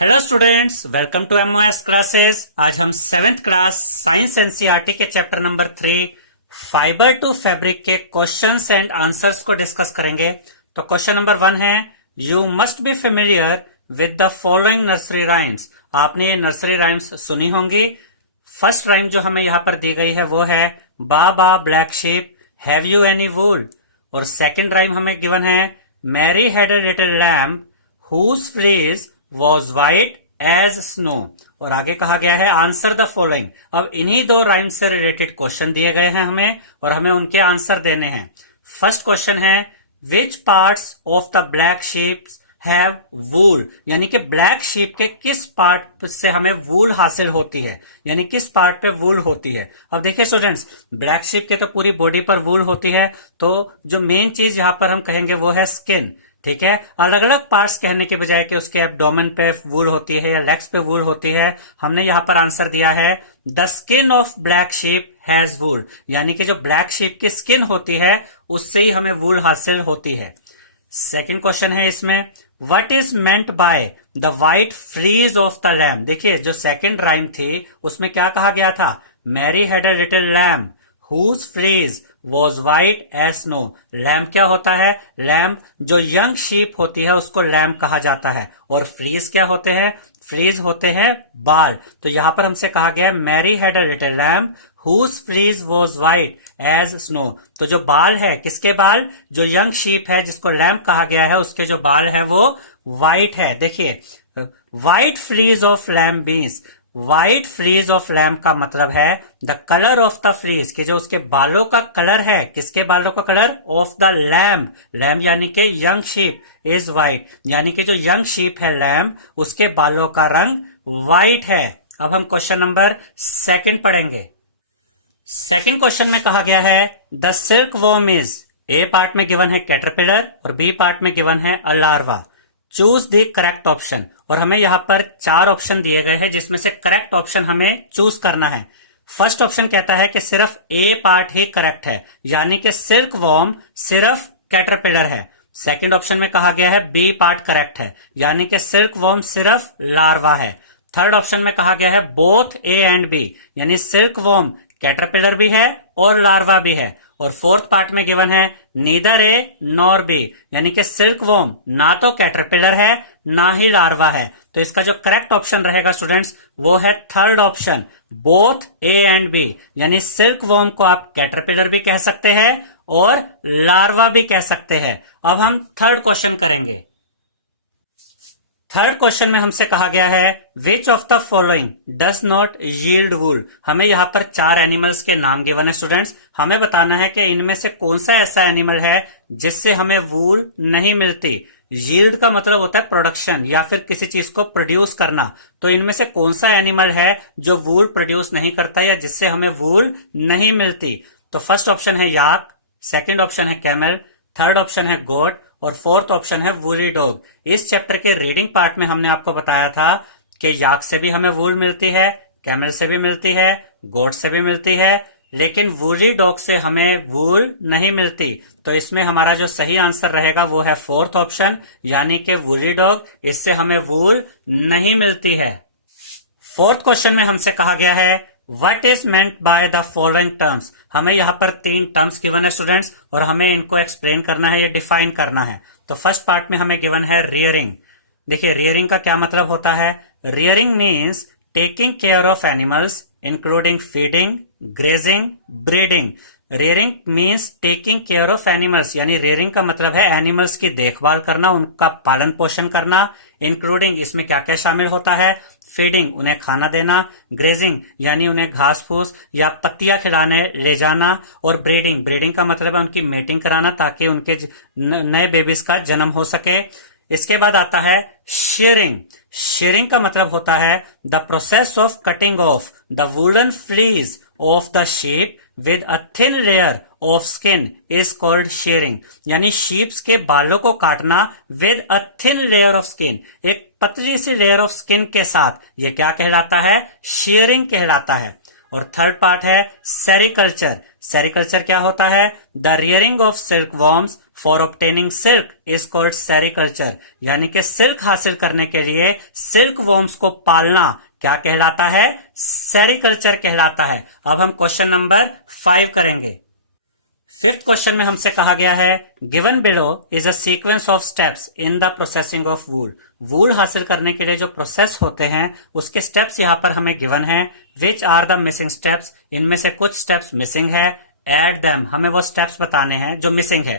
Hello students, welcome to MOS classes. आज हम seventh class science NCERT के chapter number 3 fibre to fabric के questions and answers को discuss करेंगे। तो क्वेश्चन नंबर 1 है, you must be familiar with the following nursery rhymes. आपने ये नर्सरी राइम्स सुनी होंगी। फर्स्ट राइम जो हमें यहाँ पर दी गई है वो है baa baa black sheep have you any wool. और सेकंड राइम हमें गिवन है Mary had a little lamb whose fleece was white as snow। और आगे कहा गया है आंसर द फॉलोइंग। अब इन्हीं दो राइम से रिलेटेड क्वेश्चन दिए गए हैं हमें और हमें उनके आंसर देने हैं। फर्स्ट क्वेश्चन है which parts of the black sheep have wool, यानी कि ब्लैक शीप के किस पार्ट से हमें वूल हासिल होती है, यानी किस पार्ट पे वूल होती है। अब देखिए स्टूडेंट्स, ब्लैक शीप के तो पूरी बॉडी पर वूल होती है, तो जो मेन चीज यहां पर हम कहेंगे वो है स्किन। ठीक है, अलग अलग पार्ट्स कहने के बजाय कि उसके एब्डोमेन पे वूल होती है या लेग्स पे वूल होती है, हमने यहाँ पर आंसर दिया है the skin of black sheep has wool, यानी कि जो ब्लैक शीप की स्किन होती है उससे ही हमें वूल हासिल होती है। सेकंड क्वेश्चन है इसमें what is meant by the white fleece of the lamb. देखिए जो सेकंड राइम थी उसमें क्या कहा गया था, Mary had a little lamb whose fleece was white as snow। Lamb क्या होता है, लैम्ब जो यंग शीप होती है उसको लैम्ब कहा जाता है। और फ्लीज क्या होते हैं, फ्लीज होते हैं बाल। तो यहां पर हमसे कहा गया है Mary had a little lamb whose fleece was white as snow। तो जो बाल है, किसके बाल, जो यंग शीप है जिसको लैम्ब कहा गया है उसके जो बाल है वो व्हाइट है। देखिए white fleas of lamb beans, white fleas of lamb का मतलब है the colour of the fleas, कि जो उसके बालों का कलर है, किसके बालों का colour, of the lamb. Lamb यानी कि यंग शीप इज व्हाइट, यानी कि जो यंग शीप है लैम्ब उसके बालों का रंग व्हाइट है। अब हम क्वेश्चन नंबर सेकंड पढ़ेंगे। सेकंड क्वेश्चन में कहा गया है the silk worm is, A part में गिवन है कैटरपिलर और बी पार्ट में गिवन है a larva. Choose the correct option. और हमें यहां पर 4 ऑप्शन दिए गए हैं जिसमें से करेक्ट ऑप्शन हमें चूज करना है। फर्स्ट ऑप्शन कहता है कि सिर्फ ए पार्ट ही करेक्ट है, यानी कि सिल्क वॉर्म सिर्फ कैटरपिलर है। सेकंड ऑप्शन में कहा गया है बी पार्ट करेक्ट है, यानी कि सिल्क वॉर्म सिर्फ लार्वा है। थर्ड ऑप्शन में कहा गया है बोथ ए एंड बी, यानी सिल्क वॉर्म कैटरपिलर भी है और लार्वा भी है। और फोर्थ पार्ट में गिवन है नीदर ए नॉर बी, यानी कि सिल्क वॉर्म ना तो कैटरपिलर है ना ही लार्वा है। तो इसका जो करेक्ट ऑप्शन रहेगा स्टूडेंट्स वो है third option both A and B, यानी सिल्क वॉर्म को आप कैटरपिलर भी कह सकते हैं और लार्वा भी कह सकते हैं। अब हम थर्ड क्वेश्चन करेंगे। थर्ड क्वेश्चन में हमसे कहा गया है which of the following does not yield wool. हमें यहाँ पर 4 एनिमल्स के नाम गिवन है स्टूडेंट्स, हमें बताना है कि इनमें से कौन सा ऐसा एनिमल है जिससे हमें वूल नहीं मिलती। यील्ड का मतलब होता है प्रोडक्शन या फिर किसी चीज को प्रोड्यूस करना। तो इनमें से कौन सा एनिमल है जो वूल प्रोड्यूस नहीं करता या जिससे हमें वूल नहीं मिलती। तो फर्स्ट ऑप्शन है याक, सेकंड ऑप्शन है कैमल, थर्ड ऑप्शन है गोट और फोर्थ ऑप्शन है वूली डॉग। इस चैप्टर के रीडिंग पार्ट में हमने आपको बताया था कि याक से भी हमें वूल मिलती है, कैमल से भी मिलती है, गोट से भी मिलती है, लेकिन वूली डॉग से हमें वूल नहीं मिलती। तो इसमें हमारा जो सही आंसर रहेगा वो है फोर्थ ऑप्शन, यानी कि वूली डॉग, इससे हमें वूल नहीं मिलती है। फोर्थ क्वेश्चन में हमसे कहा गया है what is meant by the following terms. हमें यहाँ पर 3 टर्म्स गिवन है स्टूडेंट्स और हमें इनको एक्सप्लेन करना है या डिफाइन करना है। तो फर्स्ट पार्ट में हमें गिवन है रियरिंग। देखिए रियरिंग का क्या मतलब होता है, rearing means taking care of animals including feeding, grazing, breeding. Rearing means taking care of animals, यानी रियरिंग का मतलब है एनिमल्स की देखभाल करना, उनका पालन पोषण करना। इंक्लूडिंग इसमें क्या क्या शामिल होता है, फीडिंग उन्हें खाना देना, ग्रेजिंग यानी उन्हें घास फूस या पत्तियां खिलाने ले जाना, और ब्रीडिंग, ब्रीडिंग का मतलब है उनकी मेटिंग कराना ताकि उनके नए बेबीज का जन्म हो सके। इसके बाद आता है शेयरिंग। शेयरिंग का मतलब होता है the process of cutting of the woollen fleas of the sheep with a thin layer of skin is called sharing, यानी शीप्स के बालों को काटना with a thin layer of skin, एक पतली सी लेयर ऑफ स्किन के साथ, ये क्या कहलाता है, शेयरिंग कहलाता है। और थर्ड पार्ट है सेरिकल्चर। सेरिकल्चर क्या होता है, the rearing of silk worms for obtaining silk is called sericulture, यानी कि सिल्क हासिल करने के लिए सिल्क वॉर्म्स को पालना क्या कहलाता है? सेरिकल्चर कहलाता है। अब हम क्वेश्चन नंबर 5 करेंगे। फिफ्थ क्वेश्चन में हमसे कहा गया है given below is a sequence of steps in the processing of wool. Wool हासिल करने के लिए जो प्रोसेस होते हैं उसके स्टेप्स यहाँ पर हमें गिवन हैं। Which are the missing steps, इनमें से कुछ स्टेप्स मिसिंग है। एड देम, हमें वो स्टेप्स बताने हैं जो मिसिंग है।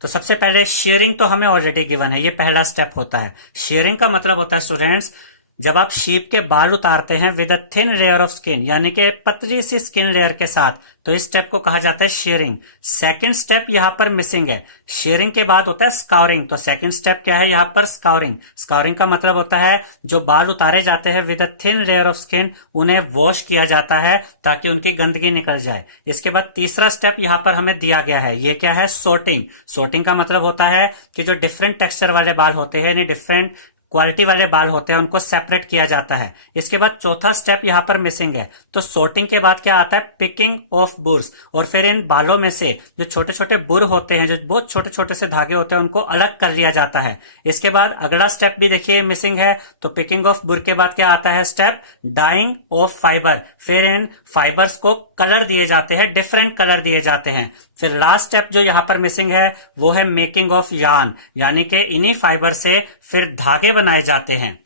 तो सबसे पहले शेयरिंग तो हमें ऑलरेडी गिवन है, ये पहला स्टेप होता है। शेयरिंग का मतलब होता है स्टूडेंट्स, जब आप शीप के बाल उतारते हैं with a thin layer of skin, यानी कि पतली सी स्किन लेयर के साथ, तो इस स्टेप को कहा जाता है शेयरिंग। सेकंड स्टेप यहाँ पर मिसिंग है। शेयरिंग के बाद होता है स्काउरिंग, तो सेकंड स्टेप क्या है यहाँ पर? स्काउरिंग। स्काउरिंग का मतलब होता है जो बाल उतारे जाते हैं with a thin layer of skin, उन्हें वॉश किया जाता है ताकि उनकी गंदगी निकल जाए। इसके बाद तीसरा स्टेप यहाँ पर हमें दिया गया है, ये क्या है? सॉर्टिंग। सॉर्टिंग का मतलब होता है कि जो डिफरेंट टेक्सचर वाले बाल होते हैं, यानी डिफरेंट क्वालिटी वाले बाल होते हैं, उनको सेपरेट किया जाता है। इसके बाद चौथा स्टेप यहाँ पर मिसिंग है। तो सॉर्टिंग के बाद क्या आता है? पिकिंग ऑफ बुर्स, और फिर इन बालों में से जो छोटे छोटे बुर होते हैं, जो बहुत छोटे छोटे से धागे होते हैं, उनको अलग कर लिया जाता है। इसके बाद अगला स्टेप भी देखिए मिसिंग है। तो पिकिंग ऑफ बुर के बाद क्या आता है स्टेप? Dying of fibre. फिर इन फाइबर्स को कलर दिए जाते हैं, डिफरेंट कलर दिए जाते हैं। फिर लास्ट स्टेप जो यहाँ पर मिसिंग है वो है मेकिंग ऑफ यार्न, यानी कि इन्हीं फाइबर से फिर धागे बनाए जाते हैं।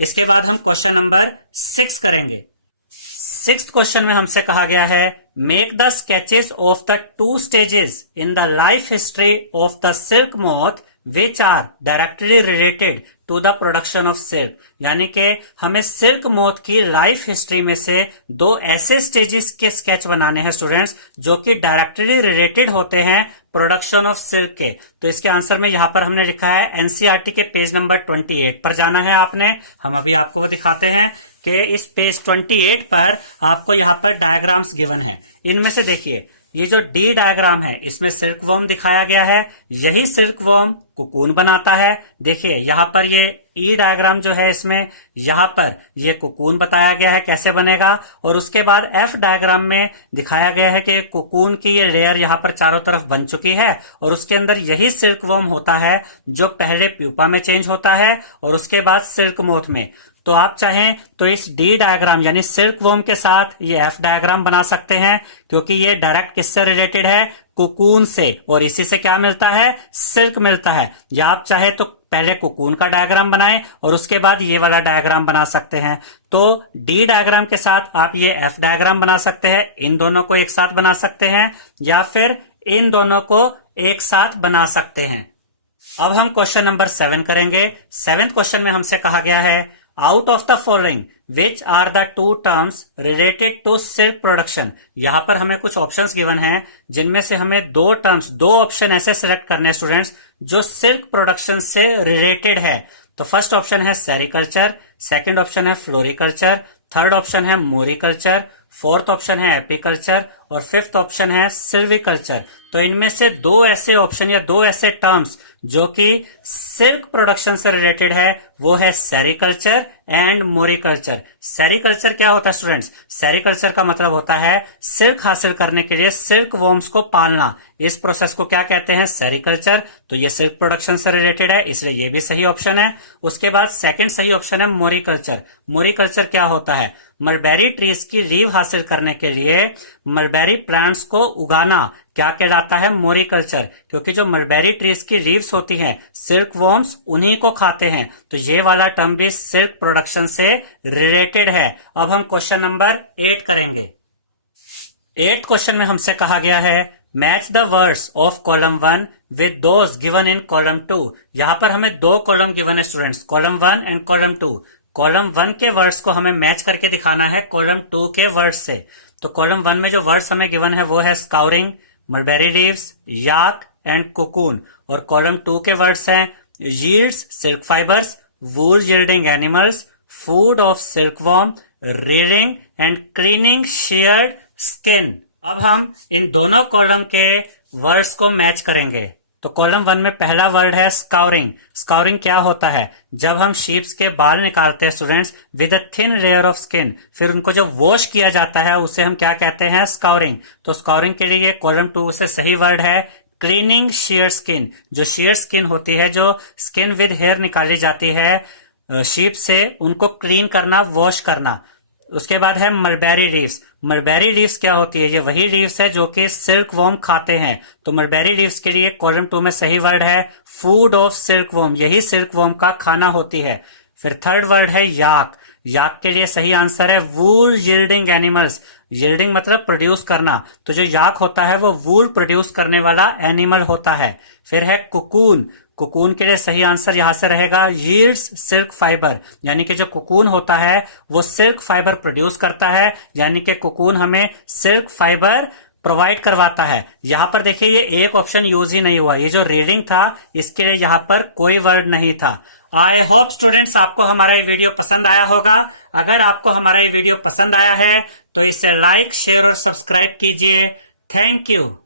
इसके बाद हम क्वेश्चन नंबर 6 करेंगे। सिक्स्थ क्वेश्चन में हमसे कहा गया है make the sketches of the 2 stages in the life history of the silk moth which are directly related to the production of silk, यानी कि हमें सिल्क मोथ की लाइफ हिस्ट्री में से 2 ऐसे स्टेजेस के स्केच बनाने हैं स्टूडेंट्स जो कि डायरेक्टली रिलेटेड होते हैं प्रोडक्शन ऑफ सिल्क के। तो इसके आंसर में यहाँ पर हमने लिखा है एनसीईआरटी के पेज नंबर 28 पर जाना है आपने। हम अभी आपको दिखाते हैं कि इस पेज 28 पर आपको यहाँ पर डायग्राम्स गिवन है। इनमें से देखिए ये जो डी डायग्राम है इसमें सिल्क वॉर्म दिखाया गया है, यही सिल्क वॉर्म कोकून बनाता है। देखिए यहाँ पर ये ई डायग्राम जो है इसमें यहाँ पर ये कोकून बताया गया है कैसे बनेगा, और उसके बाद एफ डायग्राम में दिखाया गया है कि कोकून की ये लेयर यहाँ पर चारों तरफ बन चुकी है और उसके अंदर यही सिल्क वॉर्म होता है जो पहले प्यूपा में चेंज होता है और उसके बाद सिल्क मोथ में। तो आप चाहें तो इस डी डायग्राम यानी सिल्क वॉर्म के साथ ये एफ डायग्राम बना सकते हैं, क्योंकि ये डायरेक्ट किससे रिलेटेड है? कोकून से, और इसी से क्या मिलता है? सिल्क मिलता है। या आप चाहे तो पहले कोकून का डायग्राम बनाएं और उसके बाद ये वाला डायग्राम बना सकते हैं। तो डी डायग्राम के साथ आप ये एफ डायग्राम बना सकते हैं, इन दोनों को एक साथ बना सकते हैं, या फिर इन दोनों को एक साथ बना सकते हैं। अब हम क्वेश्चन नंबर 7 करेंगे। 7th क्वेश्चन में हमसे कहा गया है out of the following which are the 2 terms related to silk production. यहां पर हमें कुछ ऑप्शंस गिवन हैं जिनमें से हमें 2 टर्म्स, 2 ऑप्शन ऐसे सिलेक्ट करने हैं स्टूडेंट्स जो सिल्क प्रोडक्शन से रिलेटेड है। तो फर्स्ट ऑप्शन है सेरिकल्चर, सेकंड ऑप्शन है फ्लोरिकल्चर, थर्ड ऑप्शन है मोरिकल्चर, फोर्थ ऑप्शन है एपीकल्चर और फिफ्थ ऑप्शन है सिल्विकल्चर। तो इनमें से 2 ऐसे ऑप्शन या 2 ऐसे टर्म्स जो कि सिल्क प्रोडक्शन से रिलेटेड है वो है सेरिकल्चर एंड मोरिकल्चर। सेरिकल्चर क्या होता है स्टूडेंट्स? सेरिकल्चर का मतलब होता है सिल्क हासिल करने के लिए सिल्क वॉर्म्स को पालना। इस प्रोसेस को क्या कहते हैं? सेरिकल्चर। तो ये सिल्क प्रोडक्शन से रिलेटेड है, इसलिए ये भी सही ऑप्शन है। उसके बाद सेकंड सही ऑप्शन है मोरिकल्चर। मोरिकल्चर क्या होता है? मलबेरी ट्रीज की लीव हासिल करने के लिए मलबेरी प्लांट्स को उगाना क्या कहलाता है? मोरिकल्चर। क्योंकि जो मलबेरी ट्रीज की लीव्स होती हैं सिल्क वॉर्म्स उन्हीं को खाते हैं। तो ये वाला टर्म भी सिल्क प्रोडक्शन से रिलेटेड है। अब हम क्वेश्चन नंबर 8 करेंगे। 8th क्वेश्चन में हमसे कहा गया है match the words of column 1 with those given in column 2। यहां पर हमें 2 कॉलम गिवन है students, column 1 and column 2। Column 1 के वर्ड्स को हमें मैच करके दिखाना है कॉलम 2 के वर्ड्स से। तो कॉलम 1 में जो वर्ड्स हमें गिवन है वो है scouring, mulberry leaves, yak and cocoon, और कॉलम 2 के वर्ड्स हैं yields silk fibres, wool yielding animals, food of silk worm, reading and cleaning sheared skin. अब हम इन दोनों कॉलम के वर्ड्स को मैच करेंगे। तो कॉलम 1 में पहला वर्ड है स्काउरिंग। स्काउरिंग क्या होता है? जब हम शीप्स के बाल निकालते हैं students with a thin layer of skin, फिर उनको जो वॉश किया जाता है उसे हम क्या कहते हैं? स्काउरिंग। तो स्काउरिंग के लिए कॉलम 2 से सही वर्ड है क्लीनिंग शेयर स्किन, जो शेयर स्किन होती है, जो स्किन विद हेयर निकाली जाती है शीप से, उनको क्लीन करना, वॉश करना। उसके बाद है मलबेरी लीव्स। मलबेरी लीव्स क्या होती है? ये वही लीव्स है जो कि सिल्क वॉर्म खाते हैं। तो मलबेरी लीव्स के लिए कॉलम 2 में सही वर्ड है फूड ऑफ सिल्क वॉर्म, यही सिल्क वॉर्म का खाना होती है। फिर थर्ड वर्ड है याक। याक के लिए सही आंसर है वूल यील्डिंग एनिमल्स। यील्डिंग मतलब प्रोड्यूस करना, तो जो याक होता है वो वूल प्रोड्यूस करने वाला एनिमल होता है। फिर है कुकून। कुकून के लिए सही आंसर यहां से रहेगा यील्ड्स सिल्क फाइबर, यानी कि जो कुकून होता है वो सिल्क फाइबर प्रोड्यूस करता है, यानी कि कुकून हमें सिल्क फाइबर प्रोवाइड करवाता है। यहां पर देखिए ये एक ऑप्शन यूज ही नहीं हुआ, ये जो रीडिंग था इसके लिए यहां पर कोई वर्ड नहीं था। आई होप स्टूडेंट्स आपको हमारा ये वीडियो पसंद आया होगा। अगर आपको हमारा ये वीडियो पसंद आया है तो इसे लाइक, शेयर और सब्सक्राइब कीजिए। Thank you.